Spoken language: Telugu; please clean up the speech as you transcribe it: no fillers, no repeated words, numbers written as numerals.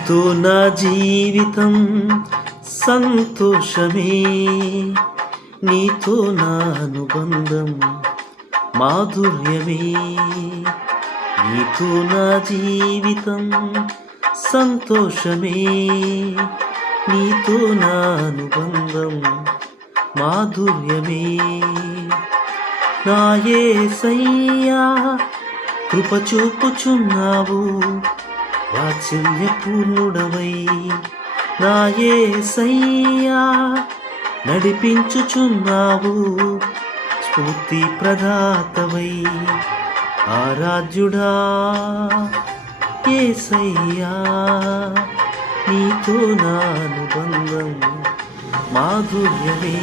నీతో నా జీవితం సంతోషమే, నీతో నా అనుబంధం మాధుర్యమే. నీతో నా జీవితం సంతోషమే, నీతో నా అనుబంధం మాధుర్యమే. నా యేసయ్యా కృప చూపుచున్నావు, వాత్సల్యపూర్ణుడవై. నా యేసయ్యా నడిపించుచున్నావు, స్ఫూర్తి ప్రదాతవై. ఆరాధ్యుడా యేసయ్యా, నీతో నా అనుబంధం మాధుర్యమే.